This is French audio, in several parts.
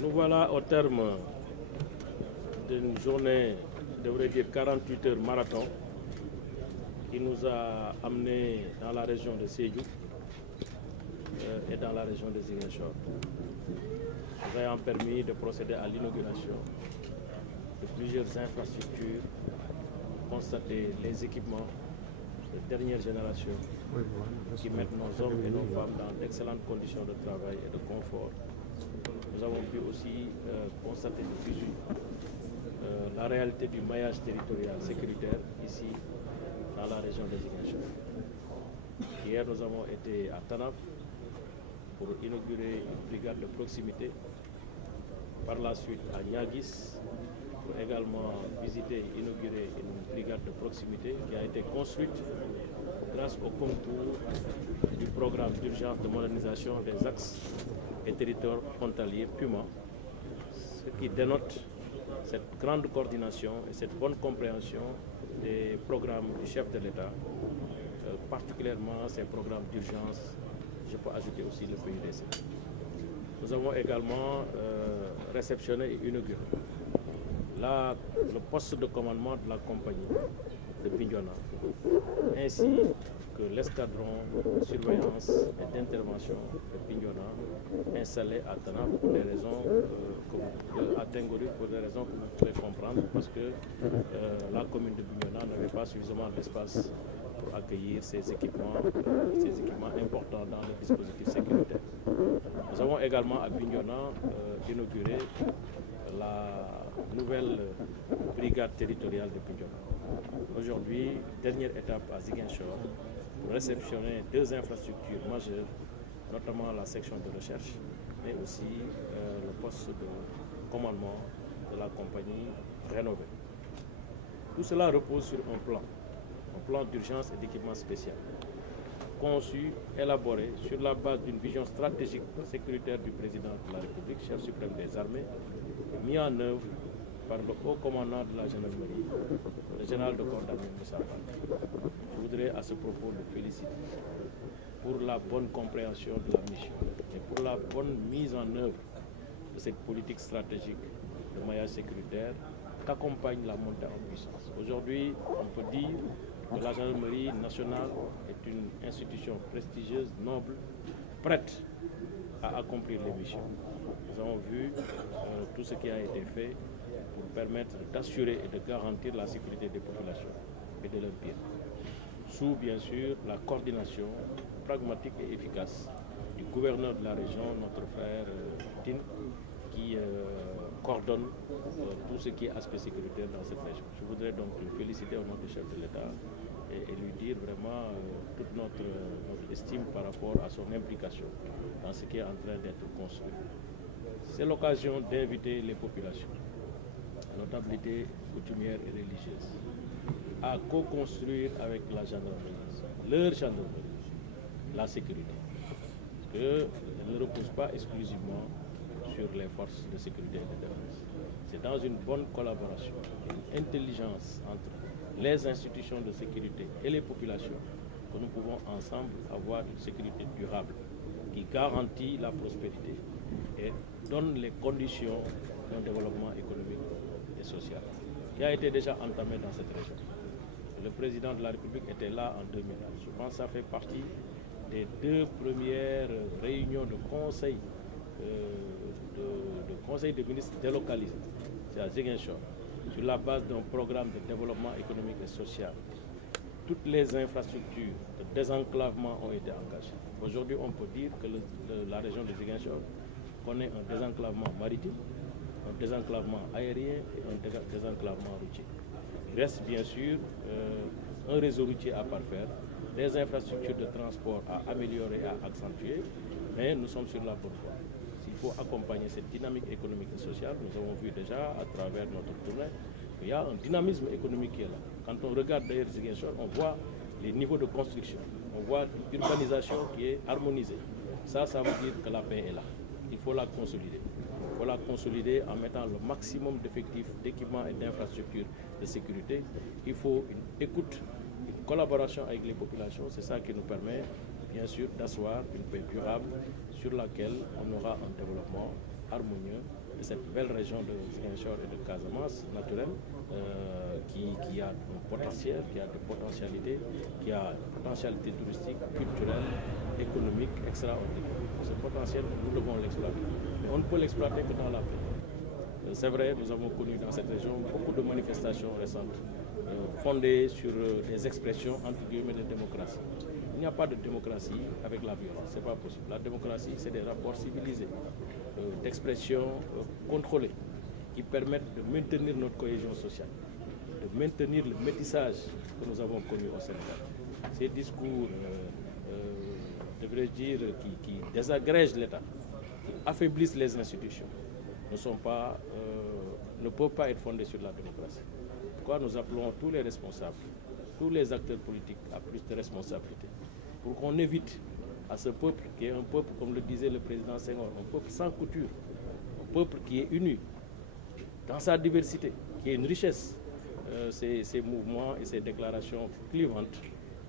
Nous voilà au terme d'une journée, je devrais dire 48 heures marathon, qui nous a amenés dans la région de Sédhiou et dans la région de Ziguinchor. Nous ayant permis de procéder à l'inauguration de plusieurs infrastructures, constater les équipements de dernière génération qui mettent nos hommes et nos femmes dans d'excellentes conditions de travail et de confort. Nous avons pu aussi constater de visu la réalité du maillage territorial sécuritaire ici dans la région de Ziguinchor. Hier, nous avons été à Tanaf pour inaugurer une brigade de proximité. Par la suite à Niaguis pour également visiter et inaugurer une brigade de proximité qui a été construite grâce au concours du programme d'urgence de modernisation des axes et territoires frontaliers PUMA, ce qui dénote cette grande coordination et cette bonne compréhension des programmes du chef de l'État, particulièrement ces programmes d'urgence. Je peux ajouter aussi le PUDC. Nous avons également réceptionné et inauguré le poste de commandement de la compagnie de Bignona, ainsi que l'escadron de surveillance et d'intervention de Bignona installé à Tanaf pour des raisons à Tengoru pour des raisons que vous pouvez comprendre, parce que la commune de Bignona n'avait pas suffisamment d'espace pour accueillir ces équipements importants dans le dispositif sécuritaire. Nous avons également à Bignona inauguré la nouvelle brigade territoriale de Bignona. Aujourd'hui, dernière étape à Ziguinchor, pour réceptionner deux infrastructures majeures, notamment la section de recherche, mais aussi le poste de commandement de la compagnie rénovée. Tout cela repose sur un plan d'urgence et d'équipement spécial, conçu, élaboré sur la base d'une vision stratégique sécuritaire du président de la République, chef suprême des armées, mis en œuvre par le haut commandant de la gendarmerie, le général de corps d'armée Moussa Fall. Je voudrais à ce propos le féliciter pour la bonne compréhension de la mission et pour la bonne mise en œuvre de cette politique stratégique de maillage sécuritaire qu'accompagne la montée en puissance. Aujourd'hui, on peut dire que la gendarmerie nationale est une institution prestigieuse, noble, prête à accomplir les missions. Nous avons vu tout ce qui a été fait pour permettre d'assurer et de garantir la sécurité des populations et de leurs biens, sous bien sûr la coordination pragmatique et efficace du gouverneur de la région, notre frère Tin, qui coordonne tout ce qui est aspect sécuritaire dans cette région. Je voudrais donc le féliciter au nom du chef de l'État et lui dire vraiment toute notre estime par rapport à son implication dans ce qui est en train d'être construit. C'est l'occasion d'inviter les populations, notabilités coutumières et religieuses, à co-construire avec la gendarmerie, leur gendarmerie, la sécurité. Parce qu'elle ne repose pas exclusivement sur les forces de sécurité et de défense. C'est dans une bonne collaboration, une intelligence entre les institutions de sécurité et les populations que nous pouvons ensemble avoir une sécurité durable qui garantit la prospérité et donne les conditions d'un développement économique et social qui a été déjà entamé dans cette région. Le président de la République était là en 2001. Je pense que ça fait partie des deux premières réunions de conseil de ministres délocalisés. C'est à Ziguinchor, sur la base d'un programme de développement économique et social. Toutes les infrastructures de désenclavement ont été engagées. Aujourd'hui, on peut dire que la région de Ziguinchor connaît un désenclavement maritime, un désenclavement aérien et un désenclavement routier. Il reste bien sûr un réseau routier à parfaire, des infrastructures de transport à améliorer et à accentuer, mais nous sommes sur la bonne voie. S'il faut accompagner cette dynamique économique et sociale, nous avons vu déjà à travers notre tournée qu'il y a un dynamisme économique qui est là. Quand on regarde d'ailleurs Ziguinchor, on voit les niveaux de construction, on voit une urbanisation qui est harmonisée. Ça veut dire que la paix est là. Il faut la consolider. Il faut la consolider en mettant le maximum d'effectifs, d'équipements et d'infrastructures de sécurité. Il faut une écoute, une collaboration avec les populations. C'est ça qui nous permet, bien sûr, d'asseoir une paix durable sur laquelle on aura un développement harmonieux de cette belle région de Ziguinchor et de Casamance naturelle qui a un potentiel, qui a des potentialités, qui a une potentialité touristique, culturelle, économique extraordinaire. Ce potentiel, nous devons l'exploiter. Mais on ne peut l'exploiter que dans la paix. C'est vrai, nous avons connu dans cette région beaucoup de manifestations récentes fondées sur des expressions entre guillemets de démocratie. Il n'y a pas de démocratie avec la violence, ce n'est pas possible. La démocratie, c'est des rapports civilisés, d'expression contrôlée, qui permettent de maintenir notre cohésion sociale, de maintenir le métissage que nous avons connu au Sénégal. Ces discours, devrais-je dire, qui désagrègent l'État, qui affaiblissent les institutions, ne peuvent pas être fondés sur la démocratie. Pourquoi nous appelons tous les responsables, tous les acteurs politiques à plus de responsabilité, pour qu'on évite à ce peuple, qui est un peuple, comme le disait le président Senghor, un peuple sans couture, un peuple qui est uni dans sa diversité, qui est une richesse, ces mouvements et ces déclarations clivantes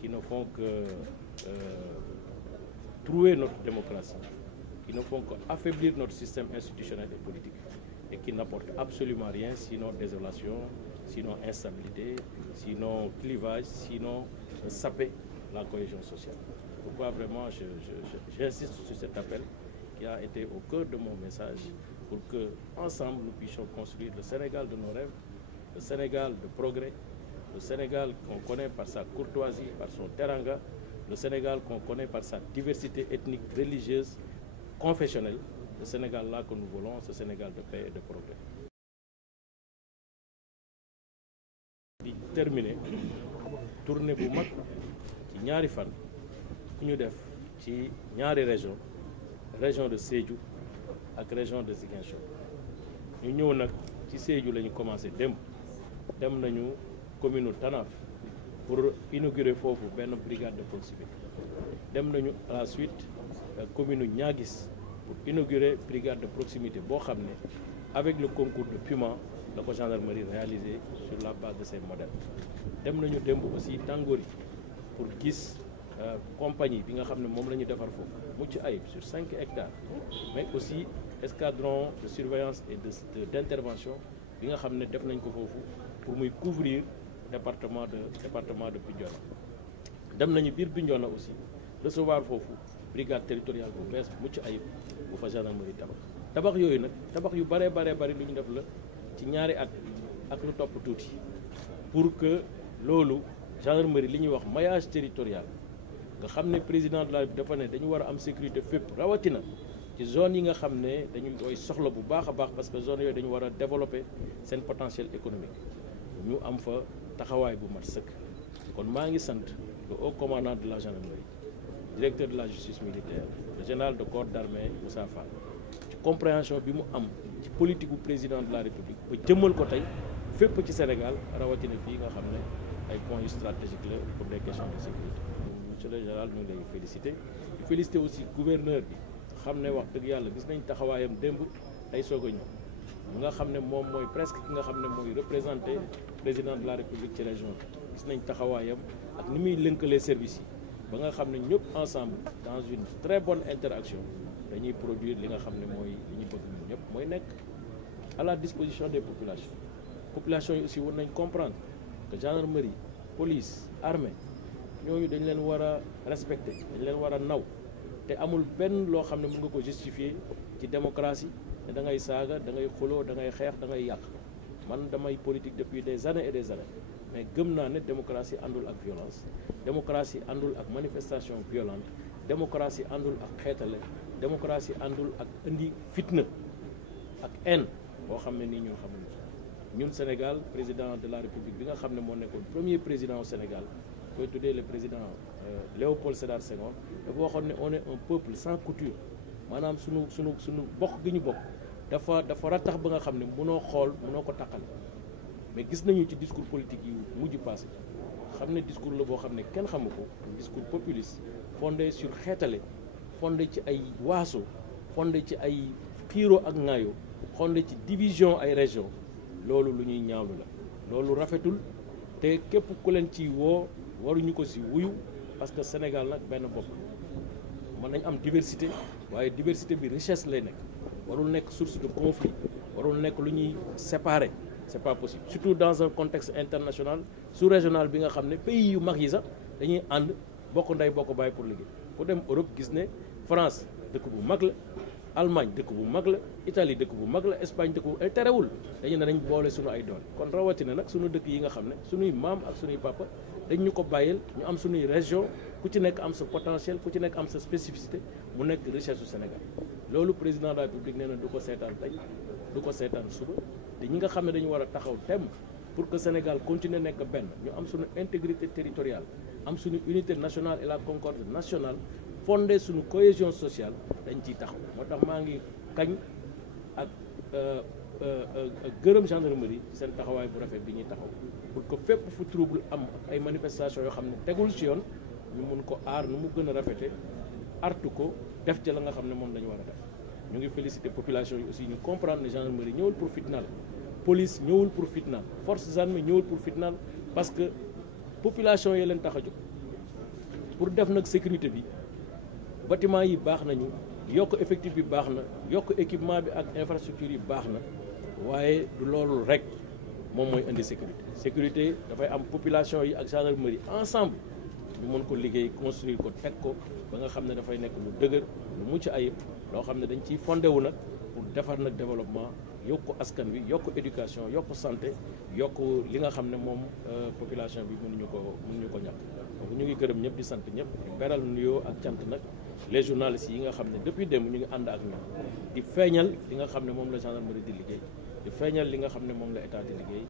qui ne font que trouer notre démocratie, qui ne font qu'affaiblir notre système institutionnel et politique et qui n'apportent absolument rien, sinon désolation, sinon instabilité, sinon clivage, sinon saper la cohésion sociale. Pourquoi vraiment j'insiste sur cet appel qui a été au cœur de mon message pour que ensemble nous puissions construire le Sénégal de nos rêves, le Sénégal de progrès, le Sénégal qu'on connaît par sa courtoisie, par son teranga, le Sénégal qu'on connaît par sa diversité ethnique, religieuse, confessionnelle, le Sénégal là que nous voulons, ce Sénégal de paix et de progrès. di terminer tournée bu mag ci ñaari fan ku ñu def ci ñaari région de Sédhiou ak région de Ziguinchor ñu ñëw nag ci Sédhiou la ñu commencé dem nañu commune Tanaf pour inaugurer foofu benn brigade de proximité dem nañu à la suite commune Niaguis pour inaugurer brigade de proximité boo xam ne avec le concours de Puma la ko gendarmerie réalisé sur la base de ces modèles dem nañu démb aussi Tangori pour gis compagnie bi nga xam ne moom la ñu defar foofu mucc ayib sur 5 hectares mais aussi escadron de surveillance et d'intervention bi nga xam ne def nañ ko foofu pour muy couvrir département de Bignona dem nañu biir Bignona aussi recevoir foofu brigade territoriale bu bees mucc ayib bu fa gendarmerie tabax yooyu nag tabax yu bare lu ñu def la ci ñaari at ak lu topp tuuti pour que loolu gendarmerie li ñuy wax maillage territorial nga xam ne président de la République dafa ne dañu war a am sécurité fépp rawatina ci zone yi nga xam ne dañu koy soxla bu baax a baax parce que zone yooyu dañu war a développer seen potentiel économique ñu am fa taxawaay bu mat sëkk. kon maa ngi sant le haut commandant de la gendarmerie directeur de la justice militaire le général de corps d'armée Moussa Fall ci compréhension bi mu am ci politique bu président de la République ba jëmmal ko tey fépp ci Sénégal rawatina fii nga xam ne ay points yu stratégiques la pour des questions de sécurité. monsieur le général ñu ngi lay féliciter aussi gouverneur bi xam ne wax dëgg yàlla gis nañ taxawaayam démb ay soog a ñëw nga xam ne moom mooy presque ki nga xam ne mooy représenté président de la République ci région bi gis nañ taxawaayam ak ni muy lënkalee services yi ba nga xam ne ñëpp ensemble dans une très bonne interaction dañuy produire li nga xam ne mooy li ñu bëgg ñun ñëpp mooy nekk à la disposition des populations yi aussi war nañ comprendre que gendarmerie police armée ñooñu dañ leen war a respecter dañ leen war a naw te amul benn loo xam ne mën nga ko justifier ci démocratie te da ngay saaga da ngay xuloo da ngay xeex da ngay yàq man damay politique depuis des années et des années mais gëm naa ne démocratie àndul ak violence démocratie àndul ak manifestation violente démocratie àndul ak xeetale démocratie àndul ak indi fitna ak haine boo xam ne nii ñun xam nañu ñun Sénégal président de la République bi nga xam ne moo nekkoon premier président au Sénégal koy tuddee le président Léopold Sédar Senghor dafa waxoon ne on est un peuple sans couture maanaam sunu bokk gi ñu bokk dafa rattax ba nga xam ne mënoo xool mënoo ko taqale mais gis nañu ci discours politique yi mujj passé xam ne discours la boo xam ne kenn xamu ko discours populiste fondé sur xeetale fondé ci ay waaso fondé ci ay xiiroo ak ŋaayoo fondé ci division ay région loolu lu ñuy ñaawlu la loolu rafetul te képp ku leen ci woo waruñu ko si wuyu parce que Sénégal nag benn bopp mën nañ am diversité waaye diversité bi richesse lay nekk warul nekk source de conflit warul nekk lu ñuy séparer c'est pas possible surtout dans un contexte international sous-régional bi nga xam ne pays yu mag yi sax dañuy ànd bokk ndey bokk bàyyi pour liggéey ku dem Europe gis ne France dëkk bu mag la Allemagne dëkk bu mag la Italie dëkk bu mag la Espagne dëkk bu terewul dañu ne dañ boole suñu ay doole kon rawatina nag suñu dëkk yi nga xam ne suñuy maam ak suñuy papa dañ ñu ko bàyyil ñu am suñuy région ku ci nekk am sa potentiel ku ci nekk am sa spécificité mu nekk richesse su Sénégal loolu président de la République nee na du ko seetaan tey du ko seetaan suba te ñi nga xam ne dañu war a taxaw temm pour que Sénégal continue nekk benn ñu am suñu intégrité territoriale am suñu unité nationale et la concorde nationale fondé suñu cohésion sociale dañ ciy taxaw moo tax maa ngi kañ ak gërëm gendarmerie seen taxawaay bu rafet bi ñuy taxaw pour que fépp fu trouble am ay manifestations yoo xam ne tegul ci yoon ñu mun ko aar nu mu gën a rafete artu ko def ci la nga xam ne moom lañu war a def ñu ngi féliciter population yi aussi ñu comprendre ne gendarmerie ñëwul pour fitnaal police ñëwul pour fitnaal forces armées ñëwul pour fitnaal parce que population yi leen tax a jóg pour def nag sécurité bi bâtiment yi baax nañu yokk effectif bi baax na yokk équipement bi ak infrastructure yi baax na waaye du loolu rek moom mooy indi sécurité dafay am population yi ak gendarmerie ensemble ñu mën ko liggéey construire ko teg ko ba nga xam ne dafay nekk lu dëgër lu mucc ayib loo xam ne dañ ciy fondé wu nag pour defar nag développement yokk askan wi yokk éducation yokk santé yokk li nga xam ne moom population bi mënuñu ko ñàkk donc ñu ngi gërëm ñëpp di sant ñëpp di beral nuyoo ak cant nag les journalistes yi nga xam ne depuis démb ñu ngi ànd ak ñoom di feeñal li nga xam ne moom la gendarmerie di liggéey di feeñal li nga xam ne moom la état di liggéey